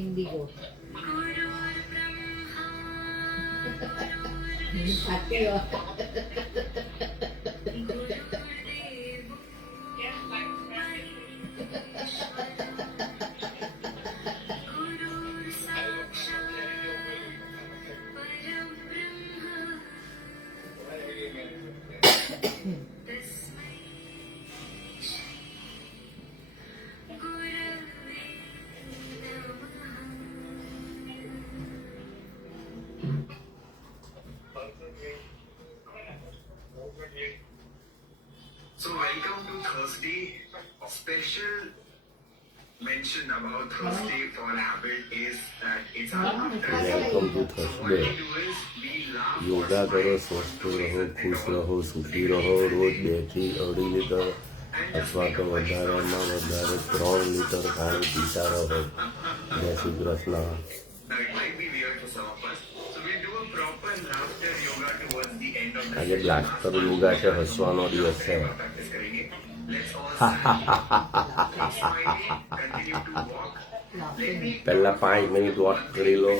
Indigo खाती हो So welcome to Thursday. Special mention about Thursday for habit is that it's our welcome to Thursday yoga કરો સ્વસ્થ રહો ખુશ રહો સુખી રહો રોજ 2 થી 2.5 લીટર અથવા તો વધારેમાં વધારે 3 લીટર પાણી પીતા રહો. જય Shri Krishna. Now it might be weird for some of us. So we'll do a proper laughter yoga towards the end of the આજે બ્લાસ્ટર યોગા છે, હસવાનો દિવસ છે. practice करेंगे. Let's all smile, continue to walk. Let me પહેલા 5 minute walk કરી લો,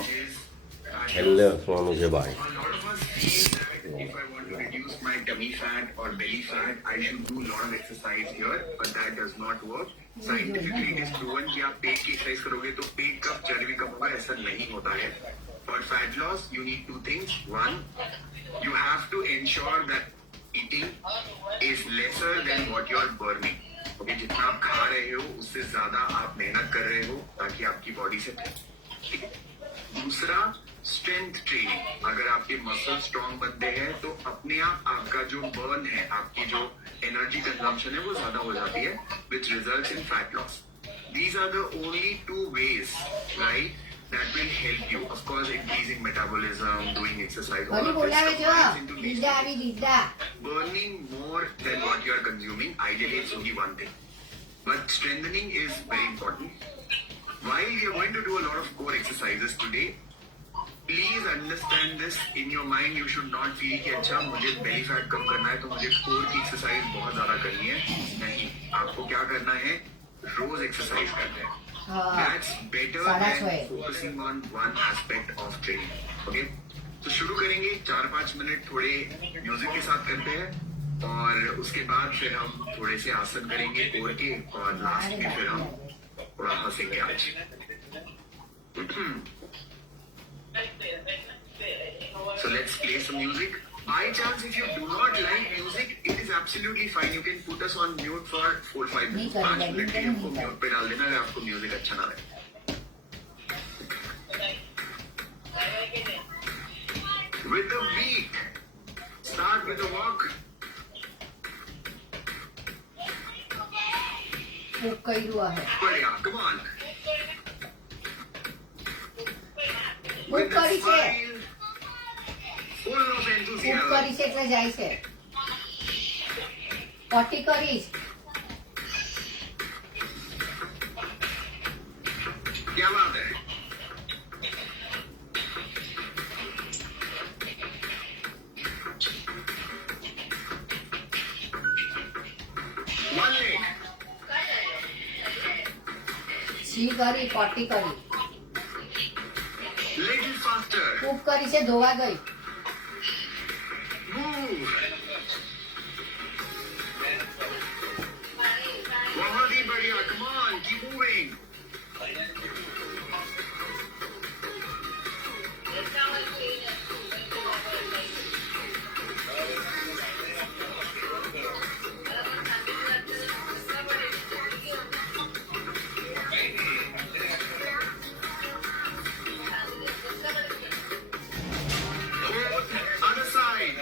છેલ્લે હસવાનું છે ભાઈ. A lot of us feel that if I want to reduce my tummy fat or belly fat, I should do a lot of exercise here, but that does not work. Scientifically, it is proven कि आप पेट की exercise करोगे तो पेट कब चर्बी कब होगा, ऐसा नहीं होता है. For fat loss, you need 2 things. One, you have to ensure that eating is lesser than what you are burning. Okay, जितना आप खा रहे हो उससे ज्यादा आप मेहनत कर रहे हो ताकि आपकी बॉडी से. दूसरा, स्ट्रेंथ ट्रेनिंग. अगर आपके मसल स्ट्रॉन्ग बनते हैं तो अपने आप आपका जो बर्न है, आपकी जो एनर्जी कंजम्पशन है वो ज्यादा हो जाती है, which results in fat loss. These are the only 2 ways, right, that will help you. Of course, increasing metabolism, doing exercise, all Hari of this બોલાવે જો combines into લીધા આવી લીધા burning more than what you are consuming. Ideally, it's only one thing. But strengthening is very important. While we are going to do a lot of core exercises today, please understand this. In your mind, you should not feel कि अच्छा मुझे belly fat कम करना है तो मुझे core की exercise बहुत ज़्यादा करनी है. नहीं, आपको क्या करना है, रोज exercise करना है. That's better than focusing on one aspect of training. Okay? तो शुरू करेंगे 4-5 मिनट थोड़े म्यूजिक के साथ करते हैं और उसके बाद फिर हम थोड़े से आसन करेंगे कोर के और लास्ट में फिर हम थोड़ा हंसेंगे आज. So let's play some music. By chance, if you do not like music, it is absolutely fine. You can put us on mute for 4-5 minutes. 5 minute के लिए हमको म्यूट पे डाल देना अगर आपको म्यूजिक अच्छा ना लगे. With the beat, start with the walk. खूप કર્યું आहे बढ़िया, come on. खूप With the કરી છે smile, full of खूप enthusiasm. કરી છે એટલે જાય છે પટ્ટી કરીશ क्या बात है. One leg. છી કરી પટ્ટી કરી Little faster. खूप કરી છે ધોવા ગઈ Move. बहुत ही बढ़िया. Come on, keep moving. Other side.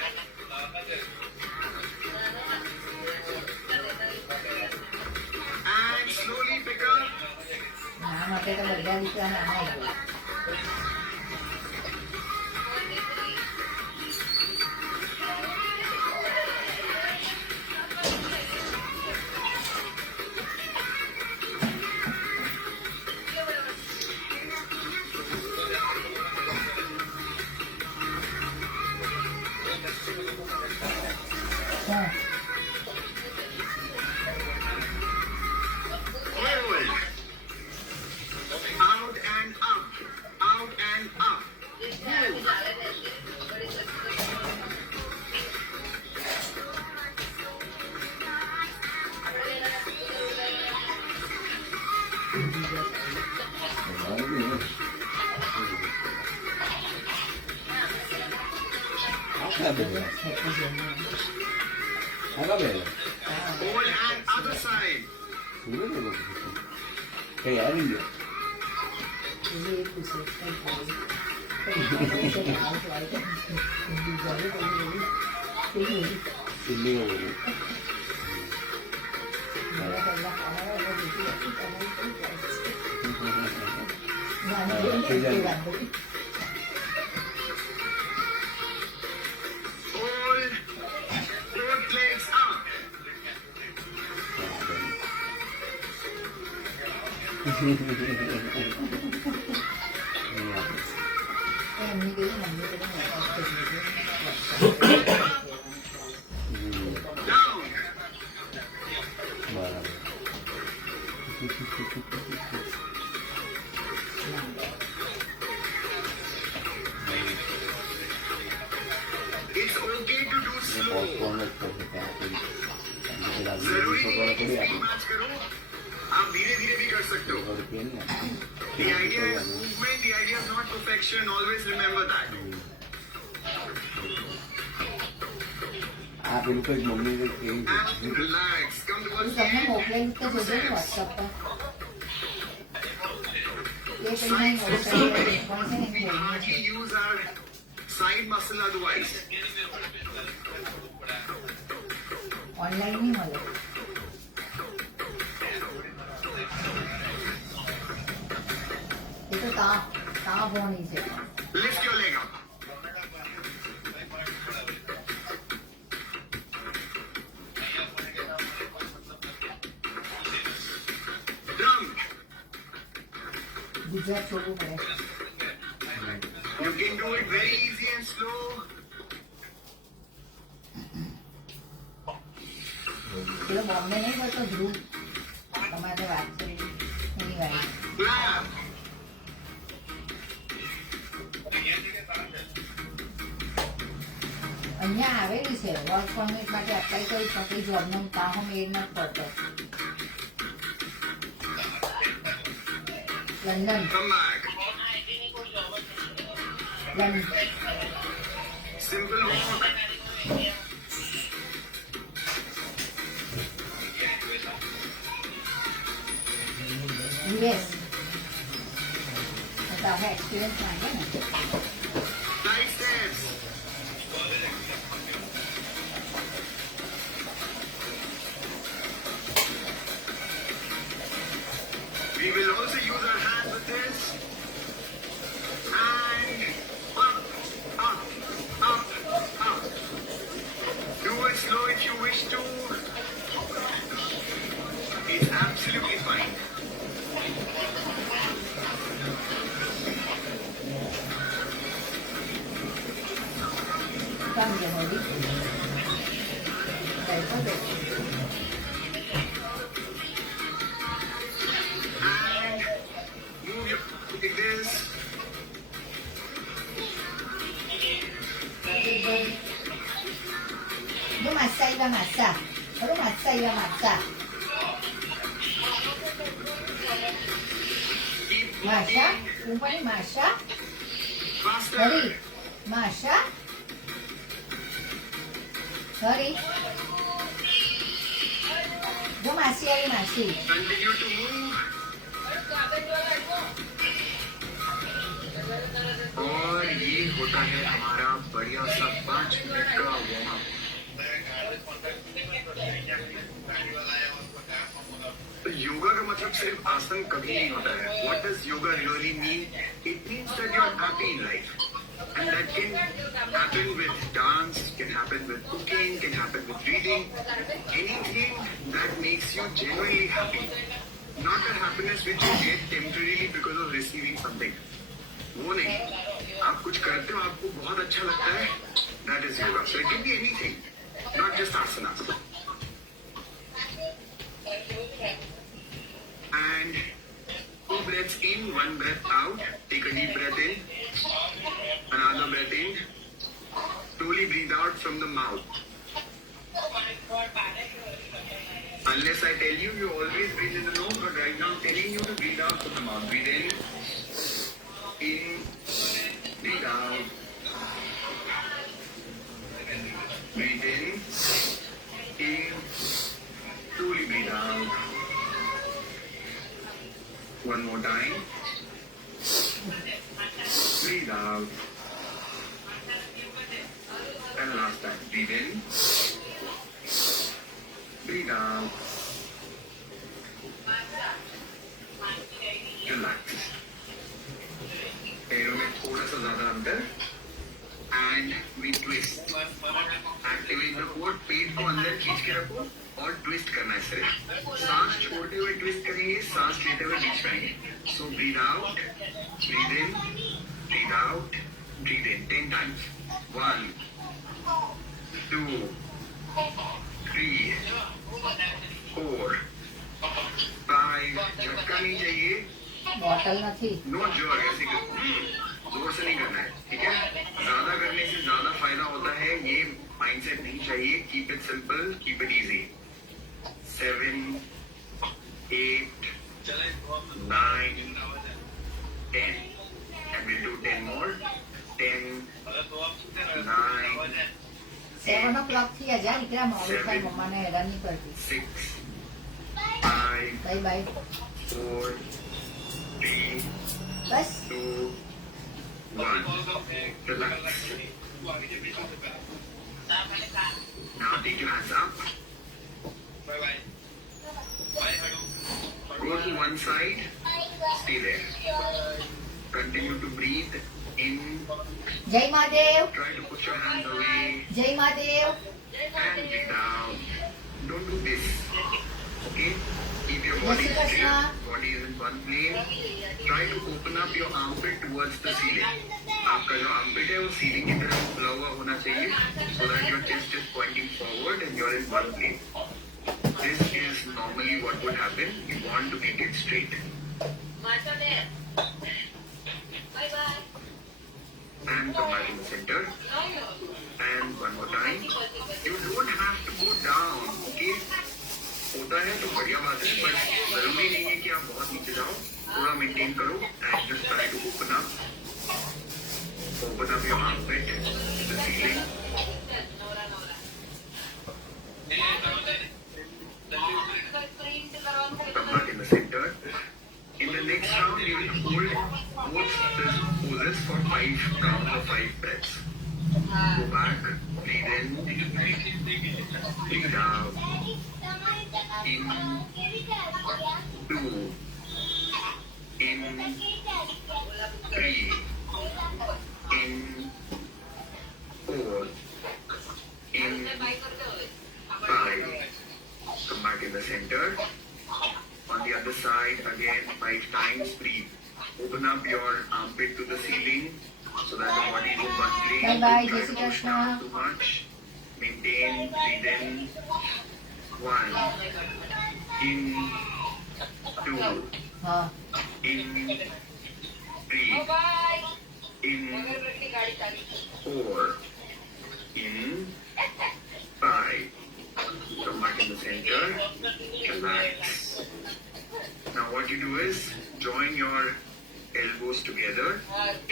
हाँ, Hold. Out and up. Out and up. Hold and other side. કઈ આવી ગયો ये कुछ है, Delhi Hold. Both legs up. એમની કઈ મમ્મી તો Down. બરાબર It's okay to do slow. Postpone જ થશે ત્યાં કોઈ પેલા जरूरी नहीं है कि થોડી speed match करो. आप धीरे धीरे भी कर सकते हो. કે ને The idea is movement. The idea is not perfection. Always remember that. આ પેલું કઈ મમ્મી કઈ કેવી And relax. Come હું towards the તમને end. મોકલેલી તો જોજો ને વોટ્સઅપ પર એ કંઈ નહીં વોટ્સઅપ પર પણ છે ને We hardly use our side muscle otherwise. Online નહીં મળે એ તો તા ભોણી છે Lift your leg up. Drum. Gujarat છોડવું પડે You can do it very easy and slow. પેલો બોમ્બે નહીં પડતો ધ્રુવ તમારે વાત કરી એની વાત Clap. અહીંયા આવેલી છે વર્ક પરમિટ માટે એપ્લાય કરી શકે જોબનો કામ મેળ નથી પડતો London Come back. London Simple walk. US તો હવે એક્સપિરિયન્સ માંગે ને Side steps. We will also use our hands with this. And up, up, up, up. Do it slow if you wish to. It's absolutely fine. કામ છે હોડી કઈ પણ And move your like this. જો માસા આવ્યા માસા ખરું માસા આવ્યા માસા Keep માસા moving હું પણ માસા faster. હરી માસા હરી જો માસી આવી માસી Continue to move. और ये होता है हमारा बढ़िया सा 5 मिनट का वार्म अप. तो योगा का मतलब सिर्फ आसन कभी नहीं होता है. What does yoga really mean? It means that you are happy in life. And that can happen with dance, can happen with cooking, can happen with reading. Anything that makes you genuinely happy. Not a happiness which you get temporarily because of receiving something. वो नहीं. आप कुछ करते हो आपको बहुत अच्छा लगता है. That is yoga. So it can be anything. not just asanas. And 2 breaths in, 1 breath out. Take a deep breath in, another breath in. Slowly breathe out from the mouth. Unless I tell you, you always breathe in the nose, but right now I'm telling you to breathe out from the mouth. Breathe in, breathe out. Breathe in, slowly breathe out. One more time. Breathe out. And last time. Breathe in. Breathe out. Relax. पैरों में थोड़ा सा ज्यादा अंदर. And we twist. Activate the core. पेट को अंदर खींच के रखो और ट्विस्ट करना है सिर्फ. सांस छोड़ते हुए ट्विस्ट करेंगे, सांस लेते हुए बीच में आएंगे. So breathe out, breathe in, breathe out, breathe in 10 times. 1, 2, 3, 4, 5. झटका नहीं चाहिए. બોટલ નથી. नो जोर, ऐसे जोर से नहीं करना है, ठीक है. ज्यादा करने से ज्यादा फायदा होता है, ये माइंडसेट नहीं चाहिए. Keep it simple, keep it easy. 7, 8, 9, 10. And we'll do 10 more. 10, 9, 7 o'clock થી અજા નીકળ્યા મોડું થાય, મમ્માને હેરાન નહીં કરતી. 6, 5, bye bye. 4, 3, bus 2, 1. Relax. Now take your hands up. Go to one side. Stay there. Continue to breathe in. જય Mahadev. Try to push your hands away જય Mahadev. and breathe out. Don't do this. Okay? Keep your body Jai Shri straight. Krishna. Body is in one plane. Try to open up your armpit towards the ceiling. आपका जो armpit है वो ceiling की तरफ खुला हुआ होना चाहिए, so that your chest is pointing forward and you're in one plane. This is normally what would happen. You want to make it straight. And come back in the center. And one more time. You don't have to go down. Okay? होता है तो बढ़िया बात है, पर जरूरी नहीं है कि आप बहुत नीचे जाओ. थोड़ा मेंटेन करो and just try to open up your armpit to the ceiling. Come back in the center. In the next round, you will hold both the poses for 5 counts of 5 breaths. Go back, breathe in, breathe out. In, 2, in, 3, in, 4, in, 5. Come back in the center. On the other side, again 5 times. Breathe. Open up your armpit to the ceiling so that the body is in one plane. Bye bye, Try Jai to Shri push Krishna. down too much. Maintain. Breathe in. 1. In. 2. હા In. 3. In. 4. In. 5. Come back in the center. Relax. Now what you do is join your elbows together.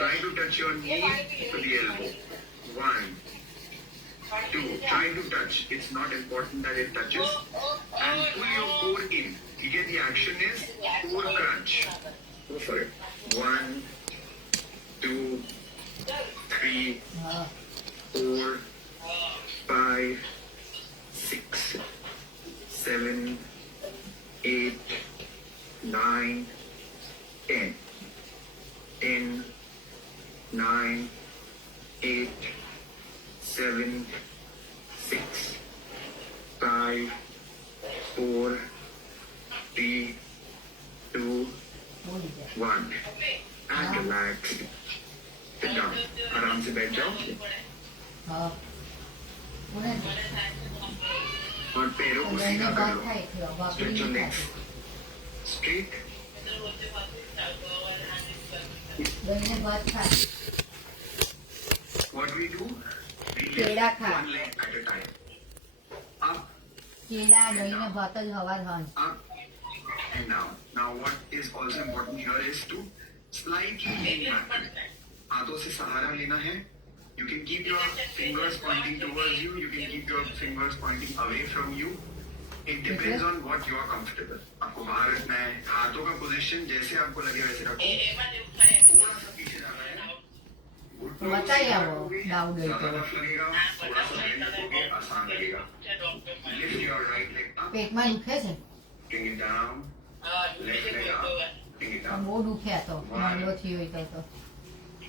Try to touch your knee to the elbow. 1, 2. Try to touch. It's not important that it touches. And pull your core in. You get the action is core crunch. Go for it. 1, 2, 3, હા 4, 5, 6, 7, 8, 9, 10. 10, 9, 8, 7, 6, 5, 4, 3, 2, બોલી જાય. 1. And relax. Sit down. आराम से बैठ जाओ. હા ચોખ્ખું નથી. और पैरों को દહીંને सीधा ભાત कर लो. થાય એટલે ભાખરી Stretch your નહીં legs ખાતી. straight. દહીંને ભાત થાય. What we do? We કેળા lift ખા. one leg at a time. Up, કેળા દહીંને ભાત જ હવાર સાંજ. up, and down. Now, what is also important here is to slightly lean back. हाथों से सहारा लेना है. You can keep your fingers pointing towards you. You can keep your fingers pointing away from you. It depends on what you are comfortable. आपको बाहर रखना है. हाथों का पोजीशन जैसे आपको लगे वैसे रखो. थोड़ा सा पीछे जाना है. घुटनों को बताइए सीधा वो, रखोगे, डाउन है ज्यादा तो। रफ लगेगा. थोड़ा सा bend रखोगे, आसान लगेगा. Lift your right leg up. પેટમાં દુખે છે Bring it down. Left leg up. Bring it પણ down. બહુ દુખ્યા તો માંડવો થયો હોય તો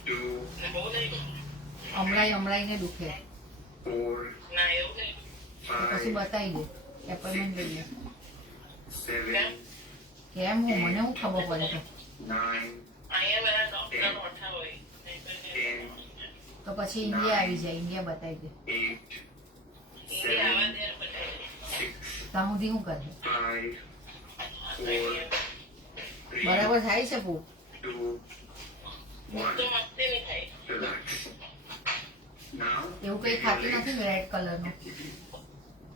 2, હમણાંને દુખે. 4, પછી 5, બતાવી દે એપોઇન્ટમેન્ટ લઈએ. 7, કેમ હું મને હું ખબર પડે તો 9, 10, તો પછી ઇન્ડિયા આવી જાય. ઇન્ડિયા બતાવી દે. 8, 7, 6, ત્યાં સુધી શું કરે 5, 4, 3, બરાબર થાય છે પુ 2, 1. Relax. Now, એવું કઈ ખાતું નથી ને રેડ કલરનું.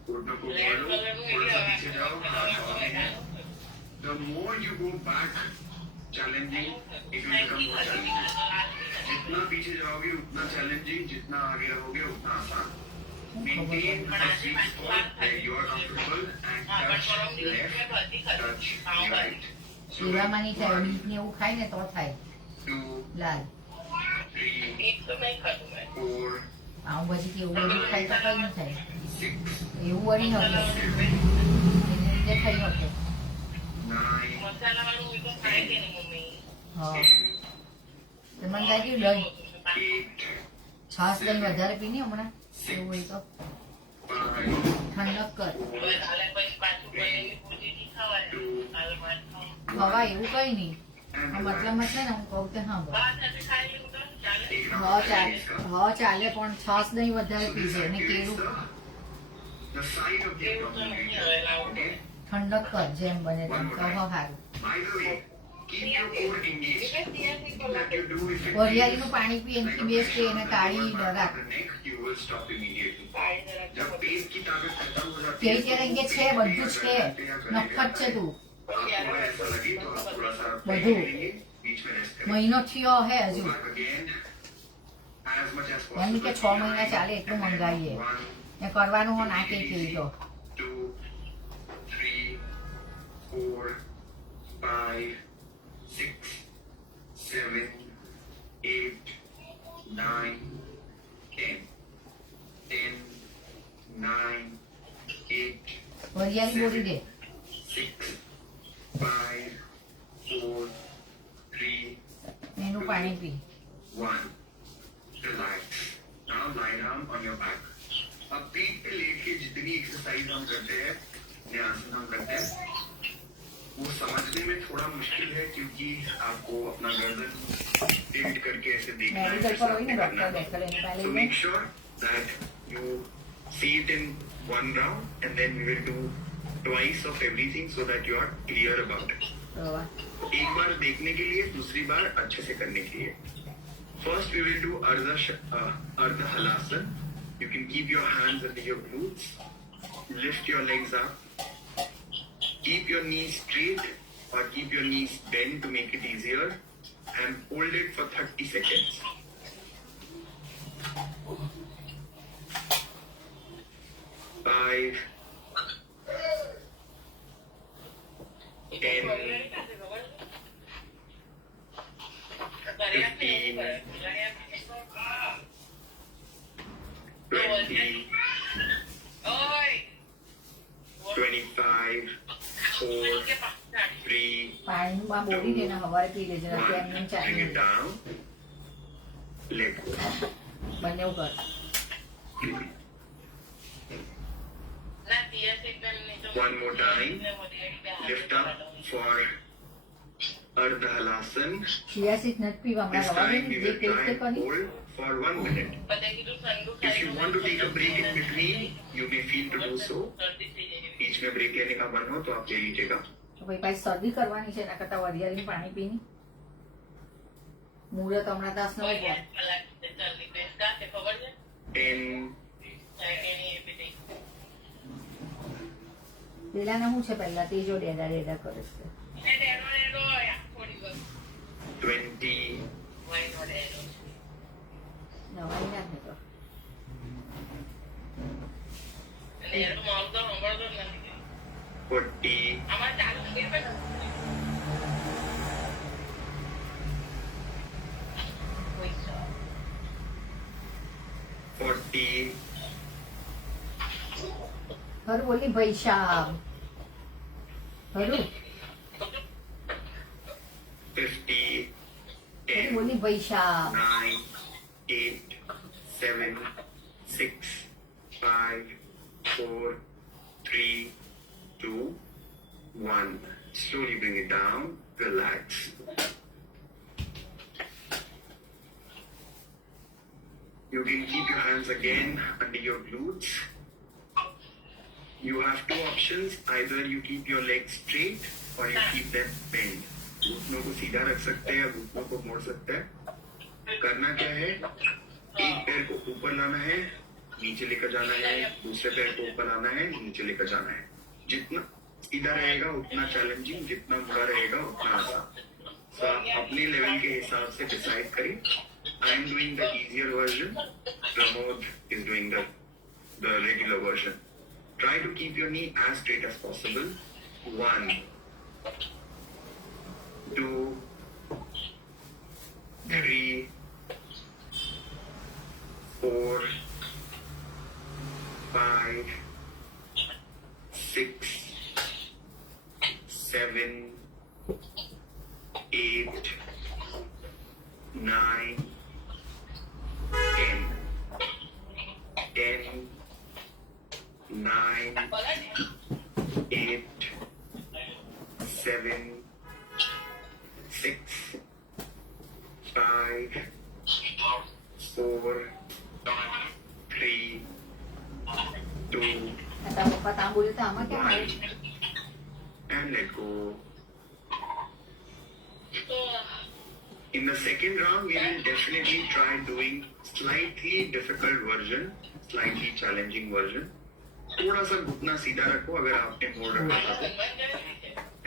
घुटनों को मोड़ो, थोड़ा सा पीछे जाओ, हाथ आगे. The more you go back, challenging, it will become more challenging. जितना पीछे जाओगे उतना चैलेंजिंग, जितना आगे रहोगे उतना आसान. Maintain a sweet spot where you are comfortable and touch left, touch right. So શીરામાં નહીં થાય. બીટ ને એવું ખાય ને તો થાય 2, લાલ. 3, 4, પાઉંભાજી કે એવું બધું ખાય તો કઈ નહીં થાય. 6, એવું વળી શકે એને લીધે ખાઈ શકે. 9, હા 10, તો મને લાગ્યું દહીં 8, છાશ દહીં વધારે પીને હમણાં એવું હોય તો 5, ઠંડક કર. 2, ખવાય એવું કઈ નહીં. and આ મતલબમાં છે ને હું કહું તે હા take it હા out. ચાલે હા ચાલે પણ છાશ દહીં વધારે પીજે ને કેળું The side of the abdomen region. Okay? ઠંડક કર જેમ બને તેમ તો હા સારું. By the way, keep your core engaged. That you do if it વરિયાળીનું પાણી પી like એનાથી a બેસ્ટ pressure એને on કાઢી the back રાખ. of the neck, you will stop immediately. जब पेट की ताकत खत्म हो जाती કે है, ત્યારે કે છે બધું જ કે નફત છે તું आपको ऐसा लगे तो आप थोड़ा सा બધું लेंगे, बीच में रेस्ट करें. મહિનો થયો હે હજુ. Back again, as much as એમ કે possible. 6 મહિના ચાલે એટલું મંગાવીએ 1, ને કરવાનું હો ના કે તો 2, 3, 4, 5, 6, 7, 8, 9, 10. 10, 9, 8, વરિયાળી બોલી દે 6, 5, 4, 3, એનું પાણી પી. 1. Relax. Now lie down on your back. अब पीठ पे लेट के जितनी एक्सरसाइज हम करते हैं, न्यासन हम करते हैं, वो समझने में थोड़ा मुश्किल है क्योंकि आपको अपना गर्दन टिल्ट करके ऐसे देखना है, મેડિકલ फिर પર साथ હોય में ને करना ડોક્ટર है. દેખાડે એને So પહેલા make sure that you see it in one round and then we will do twice of everything so that you are clear about it. एक बार देखने के लिए, दूसरी बार अच्छे से करने के लिए. First we will do Ardha Halasana. You can keep your hands under your glutes. Lift your legs up. Keep your knees straight or keep your knees bent to make it easier. And hold it for 30 seconds. Five, 10, 15, 20, 25, 4, 3, પાણીમાં બોલી દે ને સવારે પી લેજે ને 1. એમને Bring ચાલી it down. Let go. બંને કર. One more time. Lift up for Ardha Halasan. chia seed નથી પીવા This હમણાં રવા દે time we ને જે will ટેસ્ટ try and કરી hold for 1 minute. If you want to take a break in between, you may feel to do so. बीच में break लेने का मन हो तो आप ले लीजिएगा. તો ભાઈ પાછી શરદી કરવાની છે એના કરતા વરિયાળી પાણી પીને મુહૂર્ત હમણાં 10 નો ઉપર 10, પેલાને શું છે પહેલા તે જો ડેડા ડેડા કરે છે 20, નવાઈ ના જ ને તો 40, 40, હરું બોલી ભૈશાબ હરું 50, હરું 10, બોલી ભૈશાબ 9, 8, 7, 6, 5, 4, 3, 2, 1. Slowly bring it down. Relax. You can keep your hands again under your glutes. You have two options. Either you keep your legs straight or you keep them bent. घुटनों को सीधा रख सकते हैं या घुटनों को मोड़ सकते हैं. करना क्या है, एक पैर को ऊपर लाना है, नीचे लेकर जाना है, दूसरे पैर को ऊपर लाना है, नीचे लेकर जाना है. जितना सीधा रहेगा उतना चैलेंजिंग, जितना मुड़ा रहेगा उतना आसान. So आप अपने लेवल के हिसाब से डिसाइड करें. I am doing the easier version. Pramod is doing the regular version. Try to keep your knee as straight as possible. 1, 2, 3, 4, 5, 6, 7, 8, 9, 10, 10, 9, 8, 7, 6, 5, 4, 3, 2, તારા પપ્પા તાં બોલે તો આમાં કેમ આવે 1, and let go. In the second round, we will definitely try doing slightly difficult version, slightly challenging version. थोड़ा सा घुटना सीधा रखो अगर आपने मोड़ रखा था तो.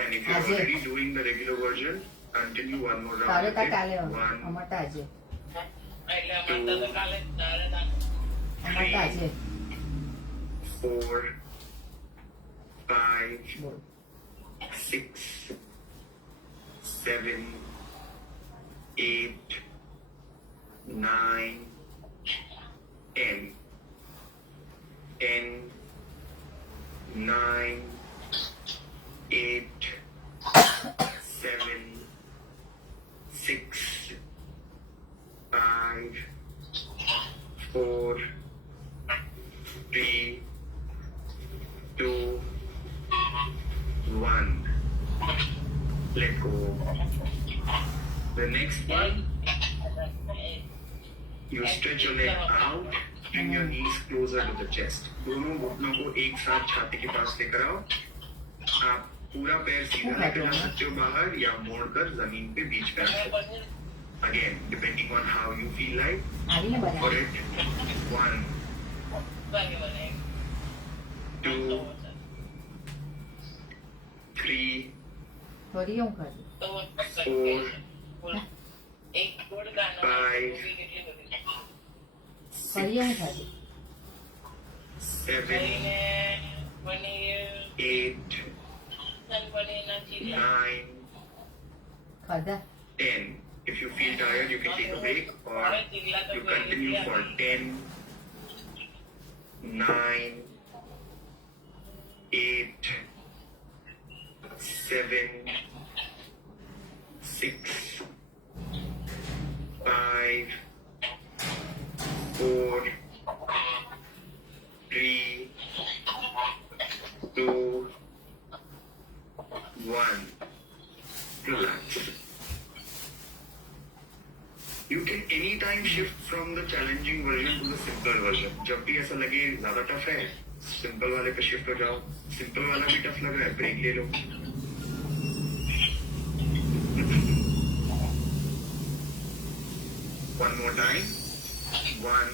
And if you're already doing the regular version, continue one more round. તારે with તા it. કાલે 1, અમારતા આજે 2, અમારતા આજે 4, 5, બોલ 6, 7, 8, 9, 10, 10, 9, 8, 7, 6, 5, 4, 3, 2, 1. Let go. The next one, you stretch your leg out, bring your knees closer to the chest. दोनों घुटनों को एक साथ छाती के पास लेकर आओ. आप पूरा पैर सीधा लेकर जा सकते हो बाहर या मोड़कर जमीन पे बीच पे रखो. Again, depending on how you feel like. આવીને For બનાવી it, 1, 2, 3, ફરી હું કરું 4, 5, ફરી હું કરું 7, 8, 9, ખાધા 10. If you feel tired, you can take a break or you continue for 10, 9, 8, 7, 6, 5, 4, 3, 2, 1. Relax. Time shift from the challenging version two the simple version. जब भी ऐसा लगे ज्यादा टफ है, सिंपल वाले पे शिफ्ट हो जाओ. सिंपल वाला भी टफ लग रहा है, ब्रेक ले लो. One more time. 1,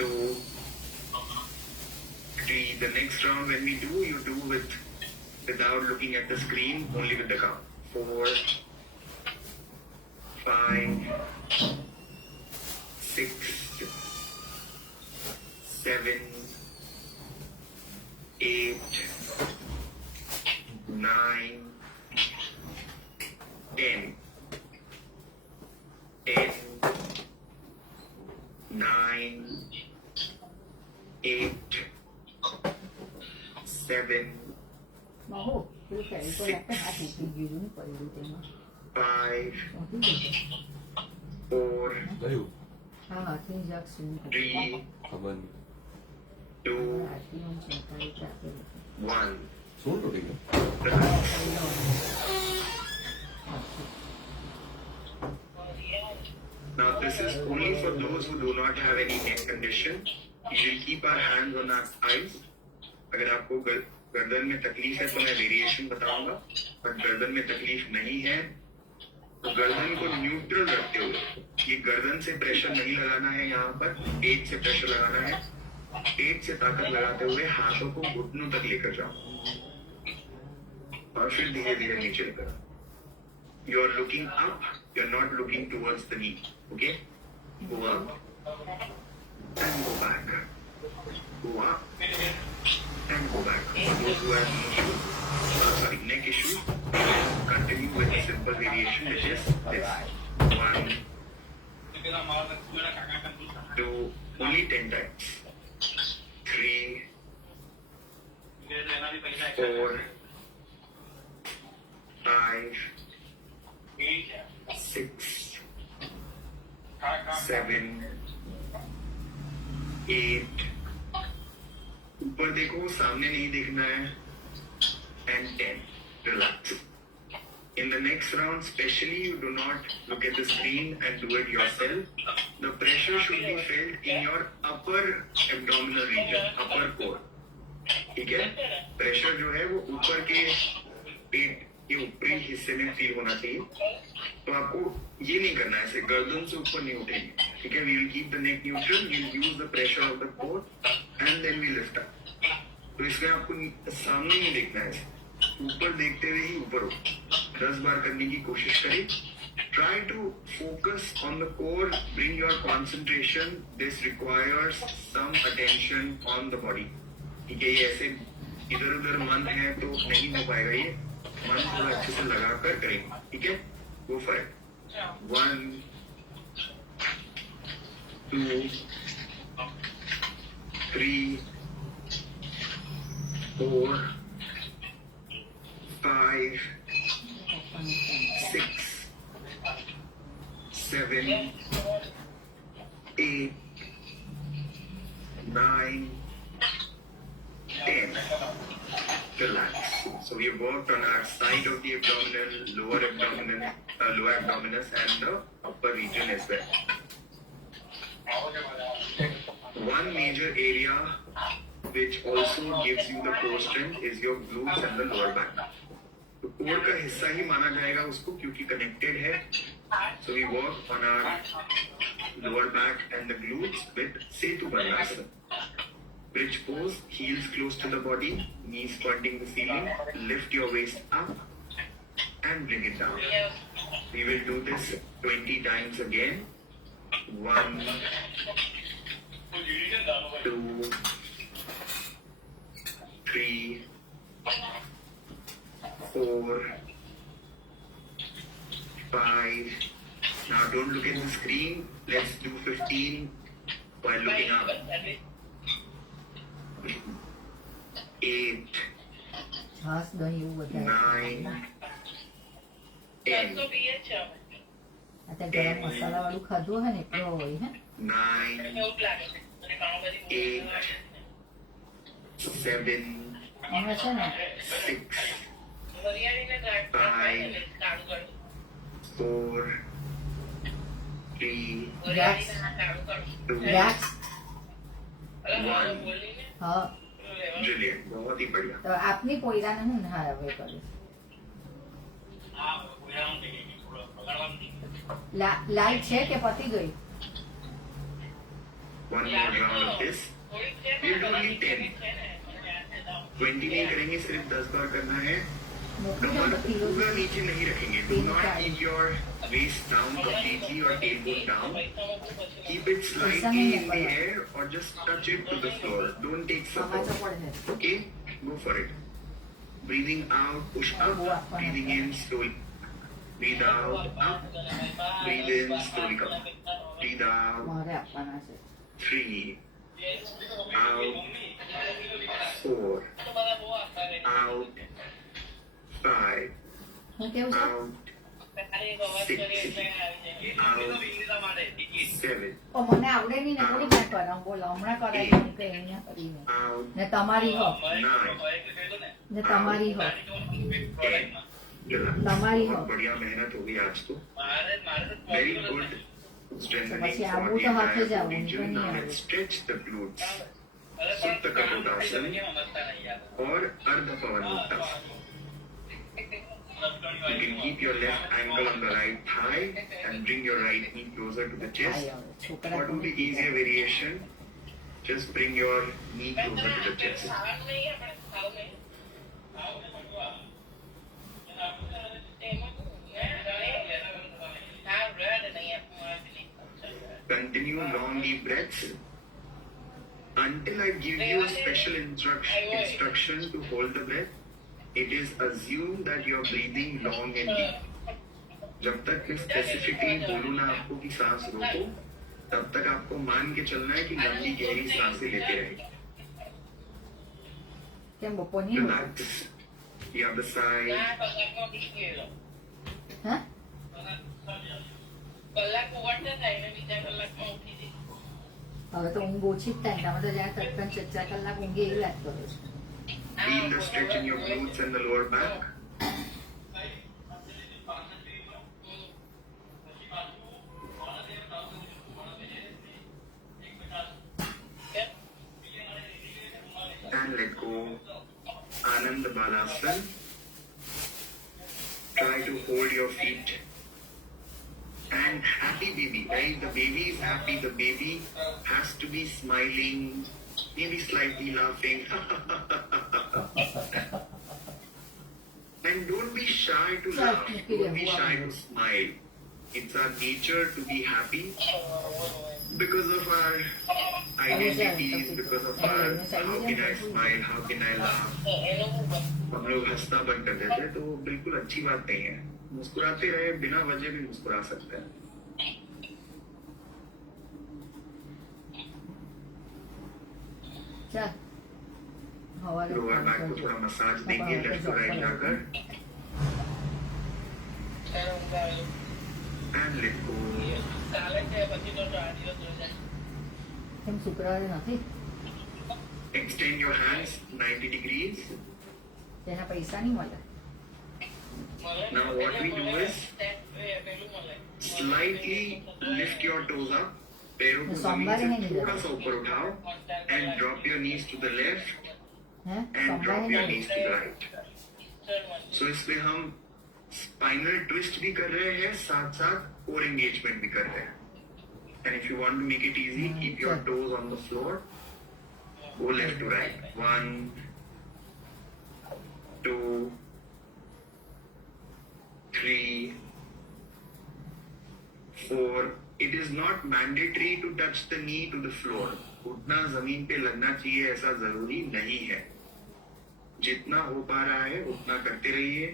2, 3. The next round when we do, you do without looking at the screen, only with the count. 4, 5, 6, 7, 8, 9, 10. 10, 9, 8, 7, બહુ પેલું ફેવિકોલ આપણે હાથ ઉઠી ગયું ને પડ્યું તેમાં 5, ચોંટી ગયું 4, ગયું હા હાથની જાગ શું 3, ખબર નહીં 2, આટલી હું ચોંટાડી ચાપી 1. શું તૂટી ગયું Now this is only for those who do not have any neck condition. We will keep our hands on our thighs. अगर आपको गर्दन में तकलीफ है तो मैं वेरिएशन बताऊंगा. पर गर्दन में तकलीफ नहीं है तो गर्दन को न्यूट्रल रखते हुए, ये गर्दन से प्रेशर नहीं लगाना है, यहाँ पर पेट से प्रेशर लगाना है. पेट से ताकत लगाते हुए हाथों को घुटनों तक लेकर जाओ और फिर धीरे धीरे नीचे लेकर. You are looking up, you are not looking towards the knee. Okay? Go up and go back. Go up and go back. For those who have knee issues, neck issues, continue with a simple variation which is this. 1, 2, only 10 times. 3, 4, 5, 6, 7, 8. ऊपर देखो, सामने नहीं देखना है. And 10. Relax. In the next round, especially, you do not look at the screen and do it yourself. The pressure should be felt in your upper abdominal region, upper core. ठीक है? Pressure जो है वो ऊपर के पेट के ऊपरी हिस्से में फील होना चाहिए. तो आपको ये नहीं करना है, ऐसे गर्दन से ऊपर नहीं उठेंगे. ठीक है? We will keep the neck neutral. We will use the pressure of the core and then we lift up. तो इसमें आपको सामने नहीं देखना है, ऊपर देखते हुए ही ऊपर उठ 10 बार करने की कोशिश करें. Try to focus on the core. Bring your concentration. This requires some attention on the body. ठीक है? ये ऐसे इधर उधर मन है तो नहीं हो पाएगा. ये मन थोड़ा अच्छे से लगा कर करेंगे. ठीक है? Go for it. 1, 2, 3, 4, 5, 6, 7, 8, 9, 10. Relax. So we have worked on our side of the abdominal, lower abdominis and the upper region as well. One major area which also gives you the core strength is your glutes and the lower back. तो core का हिस्सा ही माना जाएगा उसको क्योंकि connected है. So we work on our lower back and the glutes with Setu Bandhasana. Bridge pose, heels close to the body, knees pointing the ceiling, lift your waist up and bring it down. We will do this 20 times again. 1, 2, 3, 4, 5. Now don't look at the screen. Let's do 15 while looking up. 8, ઘાસ દહીં એવું વધારે 9, 10, અત્યારે ગરમ મસાલા વાળું ખાધું હોય ને એટલો હોય હે 9, 8, 7, એમાં છે ને 6, 5, 4, 3, Relax. 2, Relax. 1. હા Brilliant. बहुत ही बढ़िया. તો આપની પોયરાને હું ના હવે કરીશ લાઈટ છે કે પતી ગઈ One more round of this. We'll do only 10. 20 नहीं करेंगे, सिर्फ 10 बार करना है. મોકલી कमर દો કિલો पूरा नीचे नहीं रखेंगे. Do not keep your waist down completely or tailbone down. Keep it slightly in the air or just touch it to the floor. Don't take સમાચાર support. પડે Okay? Go for it. Breathing out, push up. Breathing in, slowly. Breathe out, up. Breathe in, slowly come. Breathe out. મારે આપવાના છે 3. Out. 4. Out. 5. હું કેવું છે Out. 6. Out. 7. પણ મને આવડે નહીં ને થોડી ના કરાવ બોલો હમણાં કરાવી દઉં કે અહીંયા કરીને Out. ને તમારી હો 9. ને તમારી હો 10. તમાरी हो। बहुत बढ़िया मेहनत होगी आज तो वेरी गुड strengthening પછી for આવું the તો હાથે entire જ આવું, region. તો નહીં Now આવું। let's stretch the glutes. सुप्त कपोतासन और अर्ध पवन muktasana. You can keep your left ankle on the right thigh and bring your right knee closer to the chest. છોકરા Or do the easier variation. Just bring your knee closer to the chest. Continue long deep breaths until I give you a special instruction to hold the breath. It is assumed that you are breathing long and deep. जब तक मैं specifically बोलूँ ना आपको कि सांस रोको, तब तक आपको मान के चलना है कि लंबी गहरी सांसें लेते रहें. કેમ બપોરની Relax. The other side. હા હવે તો ઊંઘ ઓછી જ થાય તમે તો જ્યાં 3-4 કલાક ઊંઘે એવી વાત કરો છો Feel the stretch in your glutes and the lower back. And let go. Anand Balasana. Try to hold your feet. And happy baby, right? The baby is happy. The baby has to be smiling, maybe slightly laughing. And don't be shy to laugh. Don't be shy to smile. It's our nature to be happy because of our identities, because of our how can I smile, how can I laugh. हम लोग हंसना बंद कर देते हैं तो वो बिल्कुल अच्छी बात नहीं है. मुस्कुराते रहे, बिना वजह भी मुस्कुरा सकते हैं. ચાલ હવારે लोअर बैक को थोड़ा मसाज देंगे लेफ्ट टू राइट जाकर. And let go. કેમ શુક્રવારે નથી Extend your hands 90 degrees. તેના પૈસા નહીં મળે Now what we do is slightly lift your toes up. पैरों को जमीन से थोड़ा सा ऊपर उठाओ and drop your knees to the left હે and drop સોમવારે your નહીં knees to the right. So इसमें हम spinal twist भी कर रहे हैं, साथ साथ core engagement भी कर रहे हैं. And if you want to make it easy, keep your toes on the floor. Go left to right. 1, 2, 3, 4. It is not mandatory to touch the knee to the floor. घुटना जमीन पे लगना चाहिए ऐसा जरूरी नहीं है. जितना हो पा रहा है उतना करते रहिए.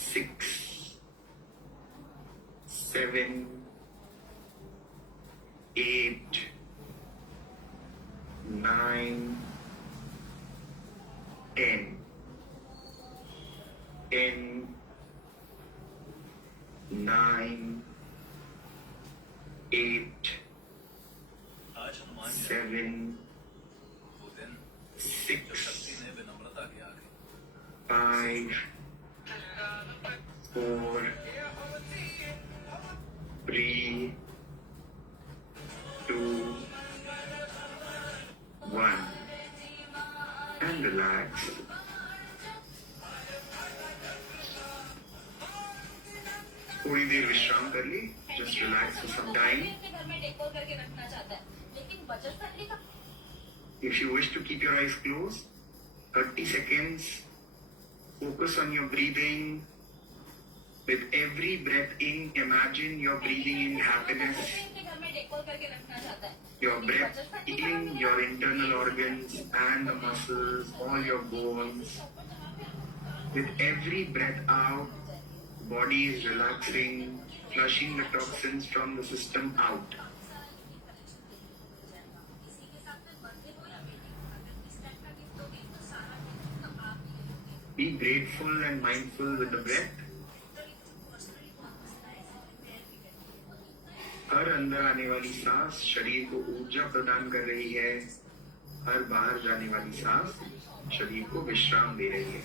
6, 7, 8, 9, 10. 9, 8, 7, 6, 5, 4, 3, आराम कर ले. Just relax for some time. घर में डेकोर करके रखना चाहता है, लेकिन बचत करने का If you wish to keep your eyes closed, 30 seconds, focus on your breathing. With every breath in, imagine you're breathing in happiness. घर में डेकोर करके रखना चाहता है. Your breath in your internal organs and the muscles, all your bones. With every breath out, body is relaxing, flushing the toxins from the system out. Be grateful and mindful with the breath. हर अंदर आने वाली सांस शरीर को ऊर्जा प्रदान कर रही है. हर बाहर जाने वाली सांस शरीर को विश्राम दे रही है.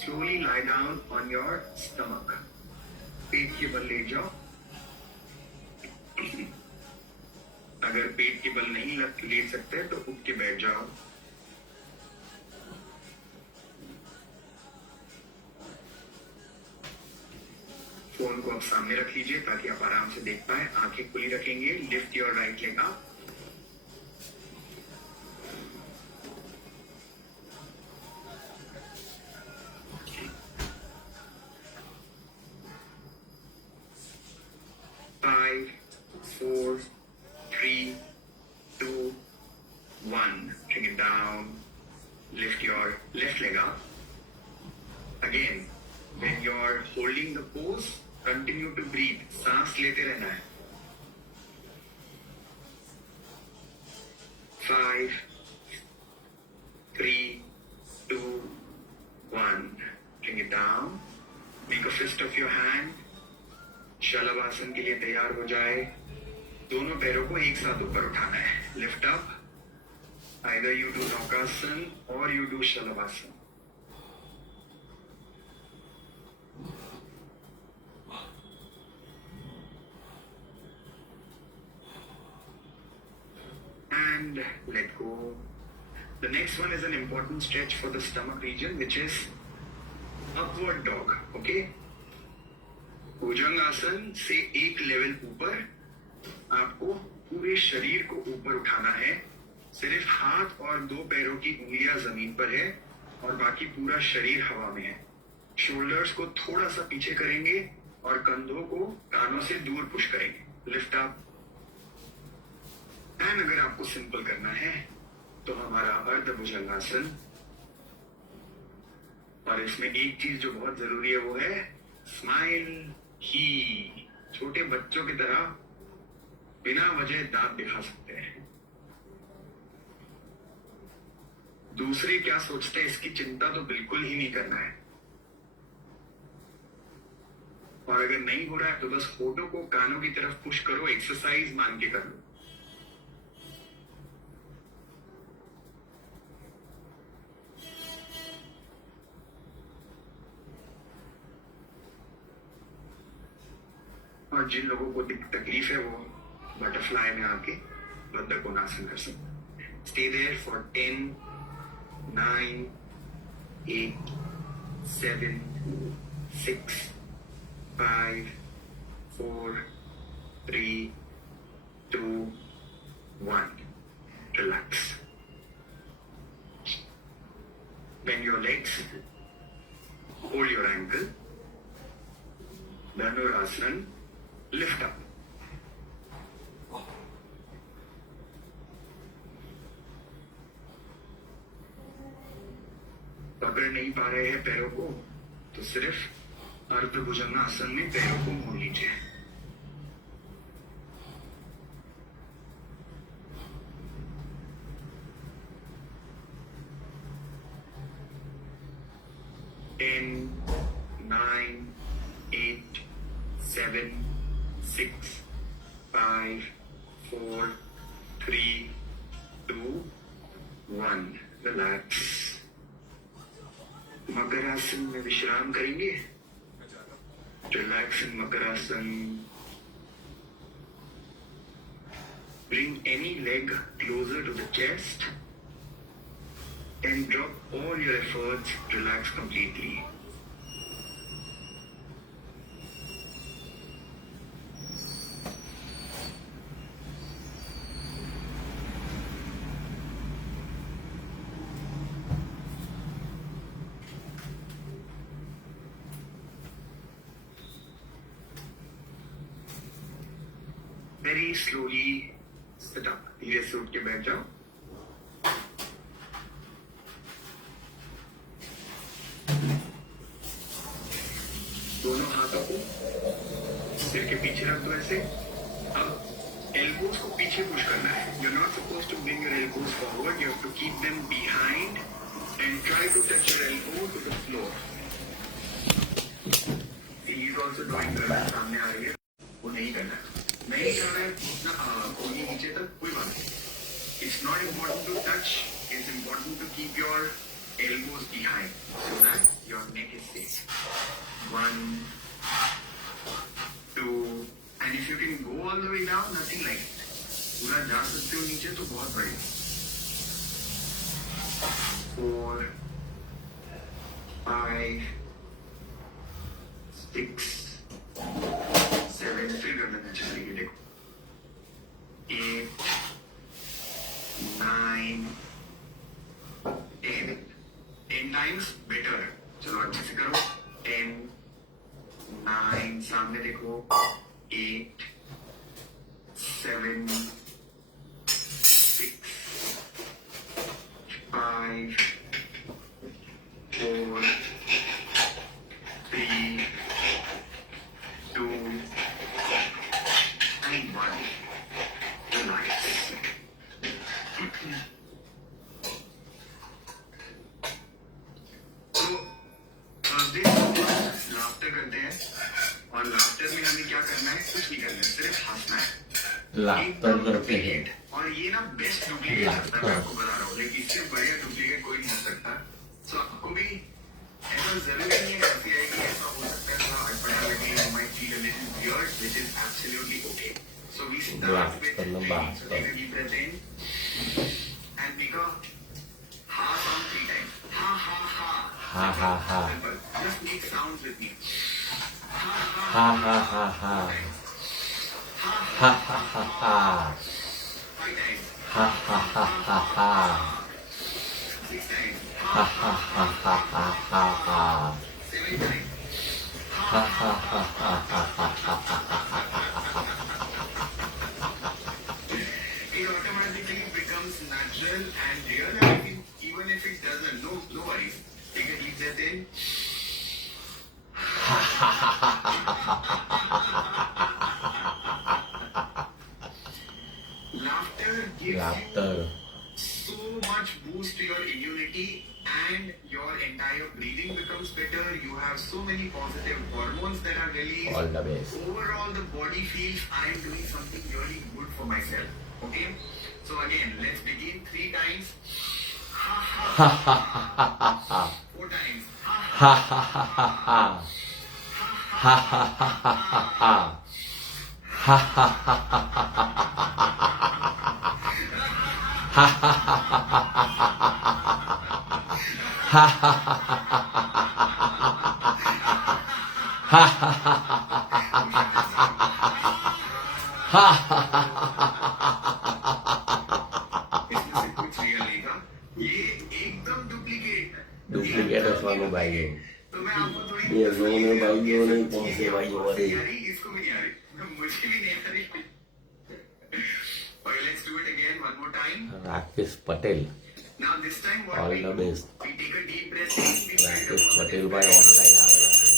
Slowly lie down on your stomach. पेट के बल लेट जाओ. अगर पेट के बल नहीं लेट सकते तो उठ के बैठ जाओ. फोन को आप सामने रख लीजिए ताकि आप आराम से देख पाए. आंखें खुली रखेंगे. Lift your right leg up. Five, 4, 3, 2, 1. Bring it down. Lift your left leg up. Again, when you're holding the pose, continue to breathe. सांस लेते रहना है. 5, 3, 2, 1. Bring it down. Make a fist of your hand. शलभासन के लिए तैयार हो जाए. दोनों पैरों को एक साथ ऊपर उठाना है. Lift up. Either you do Naukasan or you do Shalabhasan. And let go. The next one is an important stretch for the stomach region, which is upward dog. Okay? भुजंगासन से एक लेवल ऊपर आपको पूरे शरीर को ऊपर उठाना है. सिर्फ हाथ और 2 पैरों की उंगलियां जमीन पर है और बाकी पूरा शरीर हवा में है. शोल्डर्स को थोड़ा सा पीछे करेंगे और कंधों को कानों से दूर पुश करेंगे. Lift up. एंड अगर आपको सिंपल करना है तो हमारा अर्ध भुजंगासन. और इसमें एक चीज जो बहुत जरूरी है वो है स्माइल. ही छोटे बच्चों की तरह बिना वजह दांत दिखा सकते हैं. दूसरे क्या सोचते हैं इसकी चिंता तो बिल्कुल ही नहीं करना है. और अगर नहीं हो रहा है तो बस होठों को कानों की तरफ पुश करो. एक्सरसाइज मान के कर लो. और जिन लोगों को तकलीफ है वो बटरफ्लाई में आके बद्धकोणासन कर सकते. Stay there for 10, 9, 8, 7, 6, 5, 4, 3, 2, 1. Relax. Bend your legs. Hold your ankle. Dhanurasana. Lift up. पकड़ नहीं पा रहे हैं पैरों को तो सिर्फ अर्ध भुजंगासन में पैरों को मोड़ लीजिए. Ten, 9, 8, 7, 6, 5, 4, 3, 2, 1. Relax. मकरासन में विश्राम करेंगे. Relax in makarasana. Bring any leg closer to the chest. and drop all your efforts, relax completely. Very slowly sit up. धीरे से उठ के बैठ जाओ. दोनों हाथों को सिर के पीछे रख दो ऐसे. अब एल्बोज को पीछे पुश करना है. You're not supposed to bring your elbows forward. You have to keep them behind and try to touch your elbow to the floor. He is also doing the सामने आ रही है. वो नहीं करना. नहीं कर रहे उतना कोहनी नीचे तक कोई बात नहीं. It's not important to touch. It's important to keep your elbows behind so that your neck is safe. 1, 2, and if you can go all the way down, nothing like it. पूरा जा सकते हो नीचे तो बहुत बढ़िया. 4, 5, 6, 7, फिर करना है. चलिए देखो. 8, 9, 10. 10 times better. चलो अच्छे से करो. 10, 9, सामने देखो. 8, 7, 6, 5, 4, 3, 2, and 1. Relax. लाफ्टर करते हैं और लाफ्टर में हमें क्या करना है? कुछ नहीं करना है, सिर्फ हंसना है. लाफ्टर करते हैं. और ये ना बेस्ट डुप्लीकेट हंसता है. मैं आपको बता रहा हूँ, लेकिन इससे बढ़िया डुप्लीकेट कोई नहीं हंस सकता. तो आपको भी ऐसा जरूरी नहीं है हंसी आएगी. ऐसा हो सकता है थोड़ा अटपटा लगे. You might feel a little weird, which is absolutely okay. So we start with so take a deep breath in and make a ha sound 3 times. Ha ha ha. Ha ha ha. Just make sounds with me. Ha ha ha ha. Ha ha ha ha. 5 times. Ha ha ha ha ha. 6 times. Ha ha ha ha ha ha ha. 7 times. Ha ha ha ha ha ha ha. It automatically becomes natural and real, and even if it doesn't, no worries. Take a deep breath in. Laughter gives you so much boost to your immunity, and your entire breathing becomes better. You have so many positive hormones that are released. All the best. Overall, the body feels I am doing something really good for myself. Okay? So again, let's begin 3 times. Ha ha ha ha ha. 4 times. Ha ha ha ha ha. Ha ha ha ha ha ha. Ha ha ha ha ha ha. Ha ha ha ha ha ha. Ha ha ha ha ha ha. Ha ha ha ha ha ha. इसमें से कुछ real नहीं था. ये एकदम duplicate है. Duplicate हंसवानो भाइयों. तो मैं आपको थोड़ी ये रोने भाइयों नहीं पहुंचे भाइयों वाले. इसको भी नहीं आ रही. मुझे भी नहीं आ रही. Okay, let's do it again one more time. Rakesh Patel. Now this time what All we the do, best. we take a deep breath in. We build a Rakesh positive Patel ભાઈ pressure. ઓનલાઈન આવેલા છે.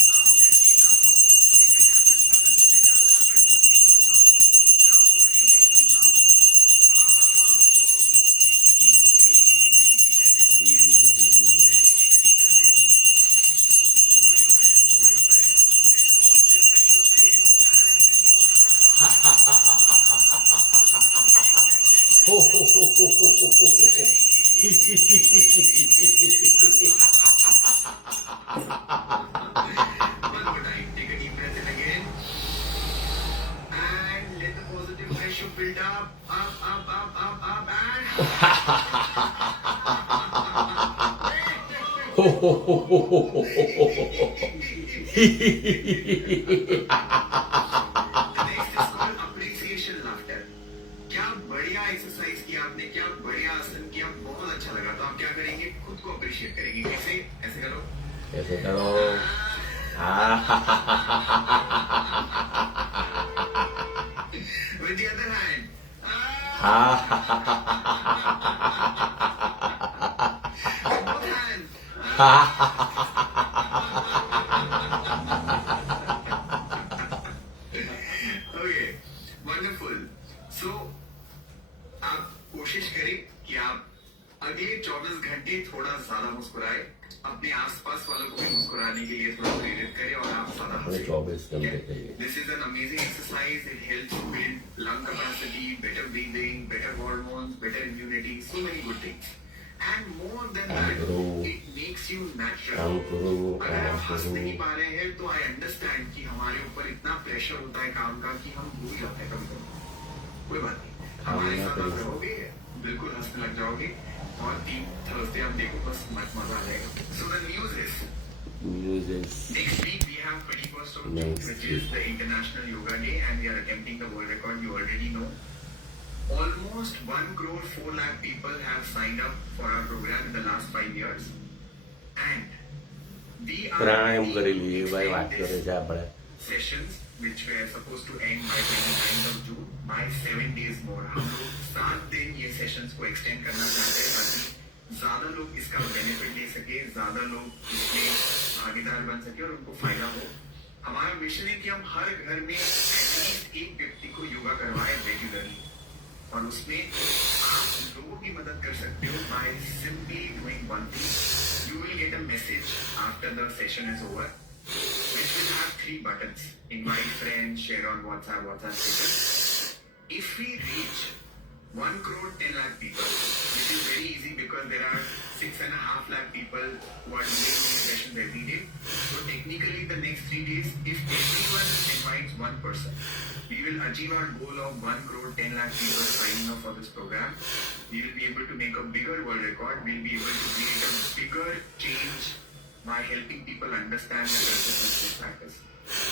Ho ho ho ho ho ho ho ho. One more time. Take a deep breath in again. And let the positive pressure build up, and Next is called appreciation laughter. क्या बढ़िया exercise किया आपने, क्या बढ़िया आसन किया, बहुत अच्छा लगा। तो आप क्या करेंगे, खुद को अप्रिशिएट करेंगे। कैसे? ऐसे करो। ऐसे करो। With the other hand. Both hands. Okay, wonderful. So, आप कोशिश करें कि आप अगले 24 घंटे थोड़ा ज्यादा मुस्कुराए, अपने आसपास वालों को भी मुस्कुराने के लिए थोड़ा प्रेरित करें और आप ज्यादा अपने 24 घंटे के लिए। This is an amazing exercise. It helps you build lung capacity, better breathing, better hormones, better immunity, so many good things. And more than that, it makes you natural. काम करो, अगर आप काम हंस करो। नहीं पा रहे हैं तो आई अंडरस्टैंड कि हमारे ऊपर इतना प्रेशर होता है काम का कि हम भूल जाते हैं कभी कभी। कोई बात नहीं, हमारे साथ आप रहोगे, बिल्कुल हंसने लग जाओगे और 3 थर्सडे हम देखो, बस मजा आ जाएगा। So the news is Music. next week we have 21st of June, Next which is the International Yoga Day, and we are attempting the world record. You already know. Almost 1 crore 4 lakh people have signed up for our program in the last 5 years, and we are પ્રાણાયામ કરી લઈએ ભાઈ, વાત extending કરે છે આપણે. sessions which were supposed to end by 29th of June by 7 days more. हम लोग 7 दिन ये सेशंस को एक्सटेंड करना चाहते हैं ताकि ज्यादा लोग इसका बेनिफिट ले सके, ज्यादा लोग इसमें भागीदार बन सके और उनको फायदा हो। हमारा मिशन है कि हम हर घर में एटलीस्ट एक व्यक्ति को योगा करवाएं रेगुलरली, और उसमें आप लोगों की मदद कर सकते हो by simply doing one thing. You will get a message after the session is over which will have 3 buttons: invite friends, share on WhatsApp status. If we reach 1 crore 10 lakh people, which is very easy because there are 6.5 lakh people who are doing these sessions every day. So technically the next 3 days, if everyone invites one person, we will achieve our goal of 1 crore 10 lakh people signing up for this program. We will be able to make a bigger world record. We will be able to create a bigger change by helping people understand the consciousness practice.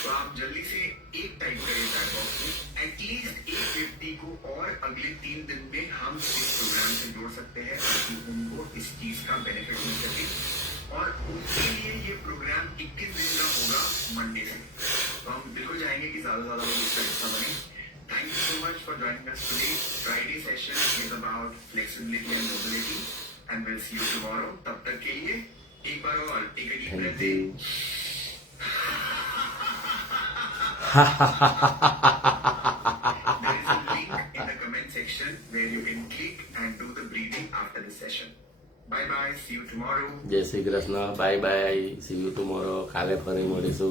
तो आप जल्दी से एक type करें chat box में, at least एक व्यक्ति को और अगले 3 दिन में हम इस प्रोग्राम से जोड़ सकते हैं ताकि उनको इस चीज का बेनिफिट मिल सके। और उनके लिए ये प्रोग्राम 21 दिन का होगा मंडे से। तो हम बिल्कुल चाहेंगे कि ज्यादा से ज्यादा लोग इसका हिस्सा बने। Thank you so much for joining us today. Friday session is about flexibility and mobility, and we'll see you tomorrow. तब तक के लिए एक बार और take a deep breath in. There is a link in the comment section where you can click and do the breathing after the session. Bye bye. See you tomorrow. જય Shri Krishna. Bye bye. C you tomorrow. કાલે ફરી મળીશું.